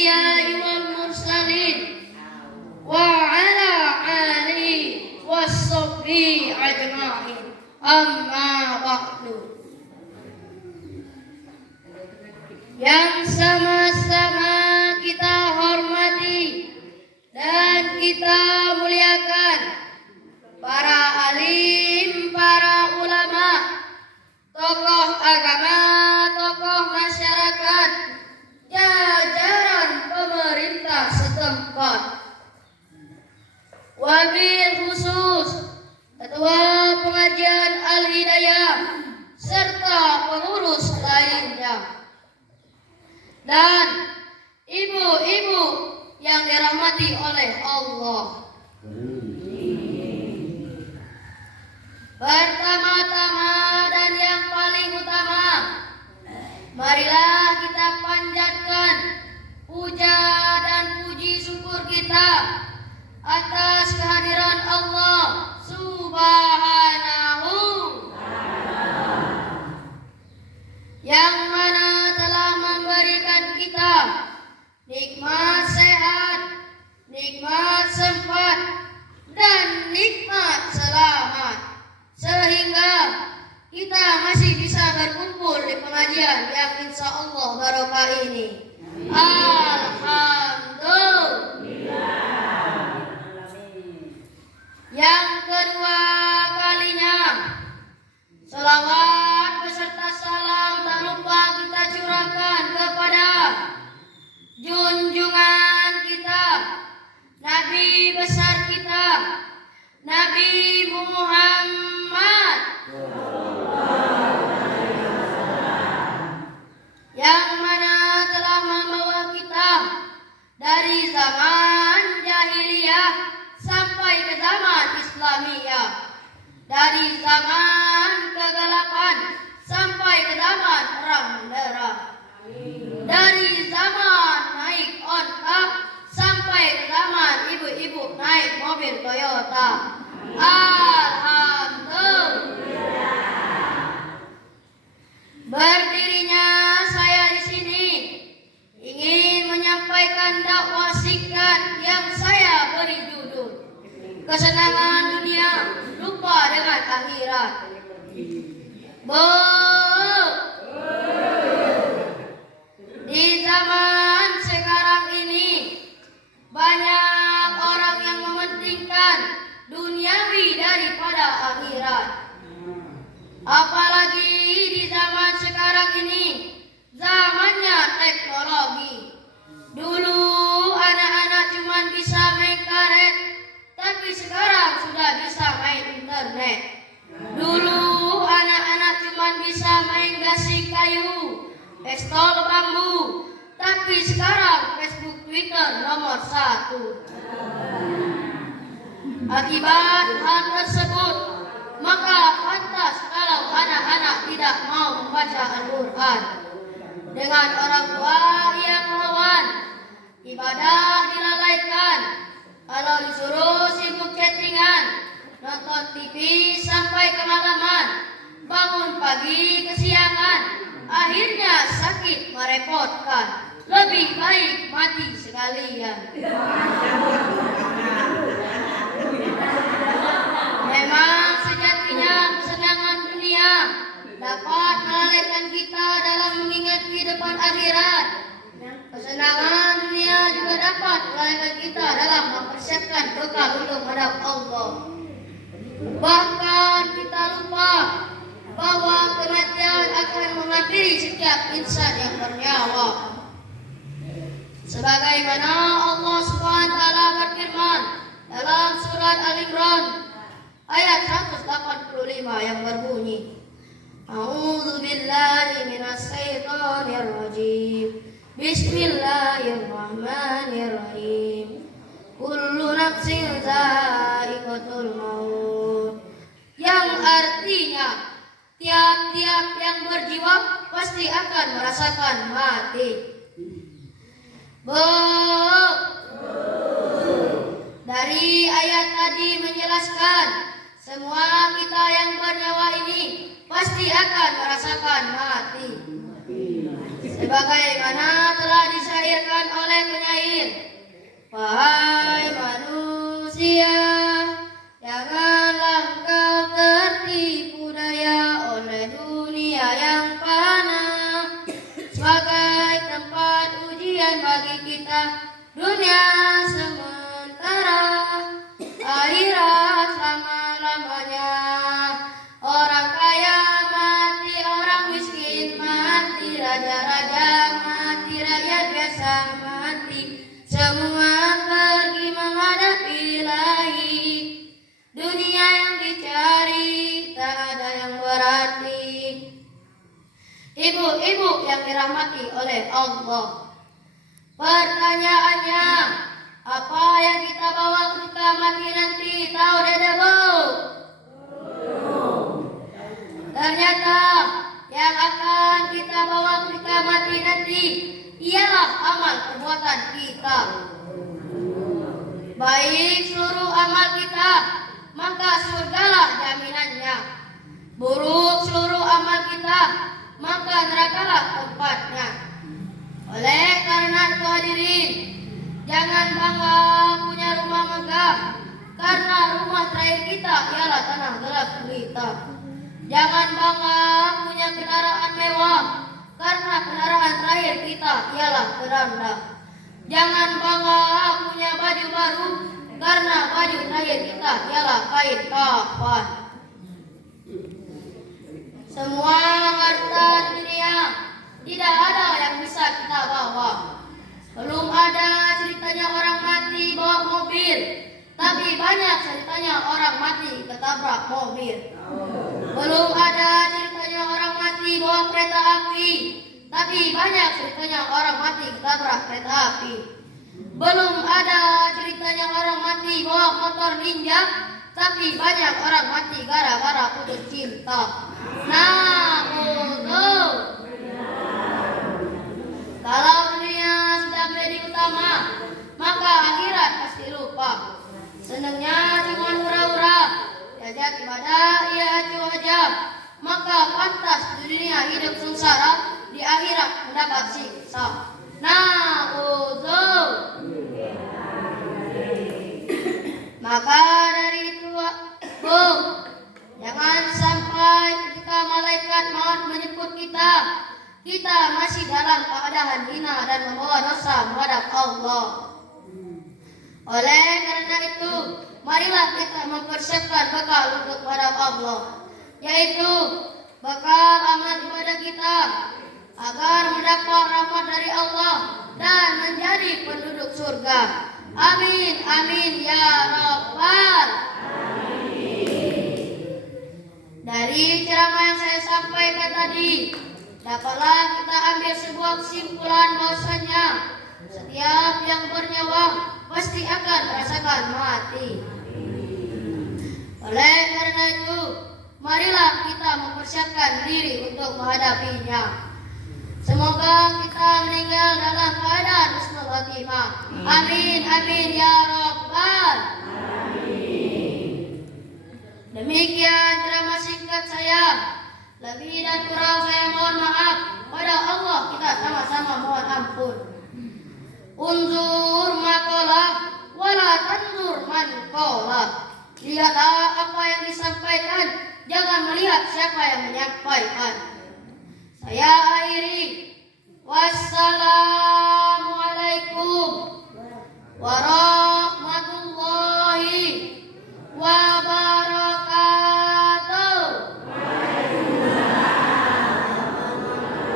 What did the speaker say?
anbiya'i wal mursalin wa ala alihi washabbihi ajma'in. Amma ba'du. Yang sama-sama kita hormati dan kita muliakan para alim, para ulama, tokoh agama, tokoh masyarakat, jajaran pemerintah setempat. Wabil khusus Ketua Pengajian Al-Hidayah serta pengurus lainnya. Dan ibu-ibu yang dirahmati oleh Allah. Pertama-tama dan yang paling utama, marilah kita panjatkan puja dan puji syukur kita atas kehadiran Allah Subhanahu yang mana telah memberikan kita nikmat sehat, nikmat sempat, dan nikmat selamat, sehingga kita masih bisa berkumpul di pengajian yang insya Allah barokah ini. Alhamdulillah. Yang kedua kalinya, selawat beserta salam tak lupa kita curahkan kepada junjungan kita, Nabi besar kita, Nabi Muhammad yang mana telah membawa kita dari zaman jahiliyah sampai ke zaman Islamiyah, dari zaman kegelapan sampai ke zaman terang benderang, dari zaman naik onta sampai ke zaman ibu-ibu naik mobil Toyota. Alhamdulillah. Berdirinya saya di sini ingin menyampaikan dakwah singkat yang saya beri judul Kesenangan Dunia Lupa dengan Akhirat. Di zaman sekarang ini banyak orang yang mementingkan duniawi daripada akhirat. Apalagi di zaman sekarang ini, zamannya teknologi. Dulu anak-anak cuma bisa main karet, tapi sekarang sudah bisa main internet. Dulu anak-anak cuma bisa main gasing kayu, pistol bambu, tapi sekarang Facebook, Twitter nomor 1. Akibat hal tersebut, maka pantas kalau anak-anak tidak mau membaca Al-Quran. Dengan orang tua yang lawan, ibadah dilalaikan. Kalau disuruh sibuk chattingan, nonton TV sampai kemalaman, bangun pagi kesiangan, akhirnya sakit merepotkan. Lebih baik mati sekalian. Memang sejatinya kesenangan dunia dapat melalaikan kita dalam mengingat kehidupan akhirat. Kesenangan dunia juga dapat melalaikan kita dalam mempersiapkan bekal untuk menghadap Allah. Bahkan kita lupa bahwa kematian akan menghampiri setiap insan yang bernyawa. Sebagaimana Allah Subhanahu wa taala berfirman dalam surat Al-Imran ayat 185 yang berbunyi, A'udzu billahi minasy syaithanir rajim. Bismillahirrahmanirrahim. Kullu nafsin dha'iqatul maut. Yang artinya tiap-tiap yang berjiwa pasti akan merasakan mati. Dari ayat tadi menjelaskan semua kita yang bernyawa ini pasti akan merasakan mati. Sebagaimana telah disyairkan oleh penyair. Wahai manusia, janganlah engkau tertipu daya oleh dunia yang fana. Sebagai tempat ujian bagi kita, dunia sementara, akhirat selama-lamanya. Orang kaya mati, orang miskin mati, raja-raja mati, rakyat biasa mati. Semua pergi menghadap Ilahi. Dunia yang dicari tak ada yang berarti. Ibu-ibu yang dirahmati oleh Allah, pertanyaannya, apa yang kita bawa ketika mati nanti? Tahu dede bu? Ternyata yang akan kita bawa ketika mati nanti ialah amal perbuatan kita. Baik seluruh amal kita, maka surgalah jaminannya. Buruk seluruh amal kita, maka nerakalah tempatnya. Oleh karena itu hadirin, jangan bangga punya rumah megah, karena rumah terakhir kita ialah tanah gelap gulita. Jangan bangga punya kendaraan mewah, karena kendaraan terakhir kita ialah keranda. Jangan bangga punya baju baru, karena baju terakhir kita ialah kain kafan. Semua harta dunia tidak ada yang bisa kita bawa. Belum ada ceritanya orang mati bawa mobil, tapi banyak ceritanya orang mati ketabrak mobil. Belum ada ceritanya orang mati bawa kereta api, tapi banyak ceritanya orang mati ketabrak kereta api. Belum ada ceritanya orang mati bawa motor ninja, tapi banyak orang mati gara-gara putus cinta. Nah, betul. Kalau dunia sudah menjadi utama, maka akhirat pasti lupa. Senangnya cuma hura-hura, diajak ibadah ia acuh aja. Maka pantas di dunia hidup sengsara, di akhirat mendapat siksa. Nah, betul. Maka dari itu, bu, jangan sampai ketika malaikat maut menjemput kita, kita masih dalam keadaan hina dan membawa dosa menghadap Allah. Oleh karena itu, marilah kita mempersiapkan bekal untuk menghadap Allah, yaitu bekal amal ibadah kita, agar mendapat rahmat dari Allah dan menjadi penduduk surga. Amin, amin ya Rabbal. Dari ceramah yang saya sampaikan tadi, dapatlah kita ambil sebuah kesimpulan bahwasanya setiap yang bernyawa pasti akan merasakan mati. Oleh karena itu, marilah kita mempersiapkan diri untuk menghadapinya. Semoga kita meninggal dalam keadaan husnul khotimah. Amin, amin ya Rabbal. Demikian ceramah singkat saya. Lebih dan kurang saya mohon maaf. Pada Allah kita sama-sama mohon ampun. Unzur maqala wala tanzur man qala. Lihatlah apa yang disampaikan, jangan melihat siapa yang menyampaikan. Saya akhiri. Wassalamualaikum